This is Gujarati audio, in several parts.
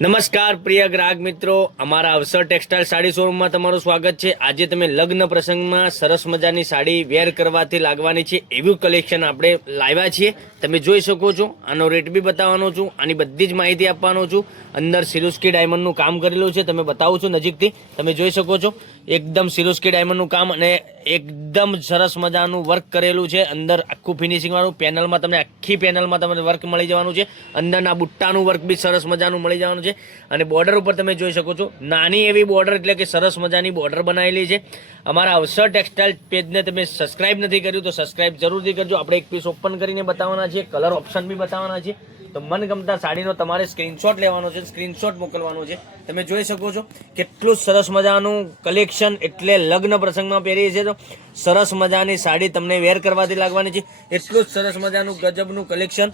નમસ્કાર, પ્રિય ગ્રાહક મિત્રો. અમારા અવસર ટેક્સટાઇલ સાડી શોરૂમમાં તમારું સ્વાગત છે. આજે તમે લગ્ન પ્રસંગમાં સરસ મજાની સાડી વેર કરવાથી લાગવાની છે એવું કલેક્શન આપણે લાવ્યા છીએ. તમે જોઈ શકો છો, આનો રેટ બી બતાવવાનો છું, આની બધી જ માહિતી આપવાનો છું. અંદર સિરુસ્કી ડાયમંડનું કામ કરેલું છે, તમે બતાવું છું નજીકથી. તમે જોઈ શકો છો, એકદમ સિરુસ્કી ડાયમંડનું કામ અને એકદમ સરસ મજાનું વર્ક કરેલું છે. અંદર આખું ફિનિશિંગવાળું પેનલમાં તમને આખી પેનલમાં તમને વર્ક મળી જવાનું છે. અંદરના બુટ્ટાનું વર્ક બી સરસ મજાનું મળી જવાનું છે. અને બોર્ડર ઉપર તમે જોઈ શકો છો, નાની એવી બોર્ડર એટલે કે સરસ મજાની બોર્ડર બનાવેલી છે. અમારા અવસર ટેક્સટાઇલ પેજને તમે સબસ્ક્રાઇબ નથી કર્યું તો સબસ્ક્રાઇબ જરૂરથી કરજો. આપણે એક પીસ ઓપન કરીને બતાવવાના છે કલર ઓપ્શન બી બતાવવાના છે. તો મનગમતા સાડીનો તમારે સ્ક્રીનશોટ લેવાનો છે સ્ક્રીનશોટ મોકલવાનો છે. તમે જોઈ શકો છો કેટલું સરસ મજાનું કલેક્શન એટલે લગ્ન પ્રસંગમાં પહેરીએ છીએ તો સરસ મજાની સાડી તમને વેર કરવાથી લાગવાની છે. એટલું જ સરસ મજાનું ગજબનું કલેક્શન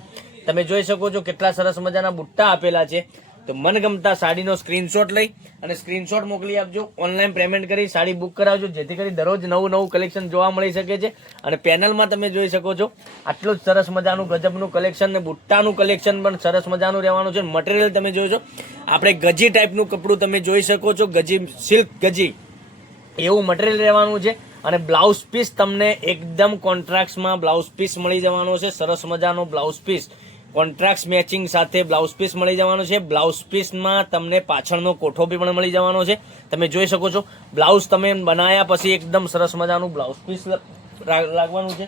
તમે જોઈ શકો છો કેટલા સરસ મજાના બુટ્ટા આપેલા છે. તો મનગમતા સાડીનો સ્ક્રીનશોટ લઈ અને સ્ક્રીનશોટ મોકલી આપજો. ઓનલાઈન પેમેન્ટ કરી સાડી બુક કરાવજો. જેથી કરી દરરોજ નવું નવું કલેક્શન જોવા મળી શકે છે. અને પેનલમાં તમે જોઈ શકો છો, આટલું જ સરસ મજાનું ગજબનું કલેક્શન ને બુટ્ટાનું કલેક્શન પણ સરસ મજાનું રહેવાનું છે. મટીરિયલ તમે જોજો આપણે ગજી ટાઈપનું કપડું તમે જોઈ શકો છો. ગજી સિલ્ક ગજી. એવું મટીરિયલ રહેવાનું છે. અને બ્લાઉઝ પીસ તમને એકદમ કોન્ટ્રાક્ટમાં બ્લાઉઝ પીસ મળી જવાનો છે. સરસ મજાનો બ્લાઉઝ પીસ કોન્ટ્રાક્ટ મેચિંગ સાથે બ્લાઉઝ પીસ મળી જવાનો છે. બ્લાઉઝ પીસમાં તમને પાછળનો કોઠો બી પણ મળી જવાનો છે. તમે જોઈ શકો છો, બ્લાઉઝ તમે બનાવ્યા પછી એકદમ સરસ મજાનું બ્લાઉઝ પીસ લાગવાનું છે.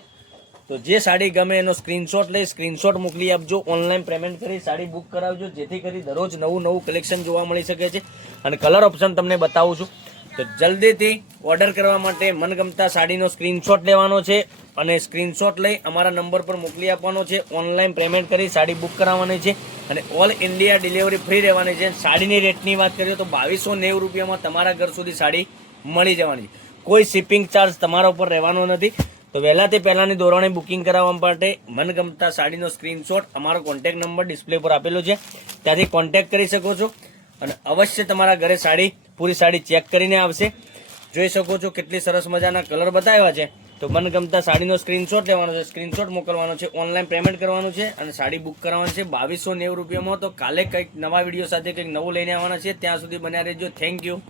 તો જે સાડી ગમે એનો સ્ક્રીનશોટ લઈ, સ્ક્રીનશોટ મોકલી આપજો. ઓનલાઈન પેમેન્ટ કરી સાડી બુક કરાવજો, જેથી કરી દરરોજ નવું નવું કલેક્શન જોવા મળી શકે છે. અને કલર ઓપ્શન તમને બતાવું છું. તો જલ્દીથી ઓર્ડર કરવા માટે મનગમતા સાડીનો સ્ક્રીનશોટ લેવાનો છે અને સ્ક્રીનશોટ લઈ અમારા નંબર પર મોકલી આપવાનો છે. ઓનલાઈન પેમેન્ટ કરી સાડી બુક કરાવવાની છે અને ઓલ ઇન્ડિયા ડિલિવરી ફ્રી રહેવાની છે. સાડીની રેટની વાત કરીએ તો બાવીસો નેવું રૂપિયામાં તમારા ઘર સુધી સાડી મળી જવાની. છે કોઈ શિપિંગ ચાર્જ તમારા ઉપર રહેવાનો નથી. તો વહેલાથી પહેલાંની ધોરણે બુકિંગ કરાવવા માટે મનગમતા સાડીનો સ્ક્રીનશોટ અમારો કોન્ટેક્ટ નંબર ડિસ્પ્લે પર આપેલો છે. ત્યાંથી કોન્ટેક્ટ કરી શકો છો. અને અવશ્ય તમારા ઘરે સાડી પૂરી સાડી ચેક કરીને આવશે. જોઈ શકો છો કેટલી સરસ મજાના કલર બતાવ્યા છે. તો મનગમતા સાડીનો સ્ક્રીનશોટ લેવાનો છે. સ્ક્રીનશોટ મોકલવાનો છે. ઓનલાઈન પેમેન્ટ કરવાનું છે અને સાડી બુક કરવાની છે. બાવીસો નેવું રૂપિયામાં તો કાલે કંઈક નવા વીડિયો સાથે કંઈક નવું લઈને આવવાના છે. ત્યાં સુધી બન્યા રહેજો. Thank you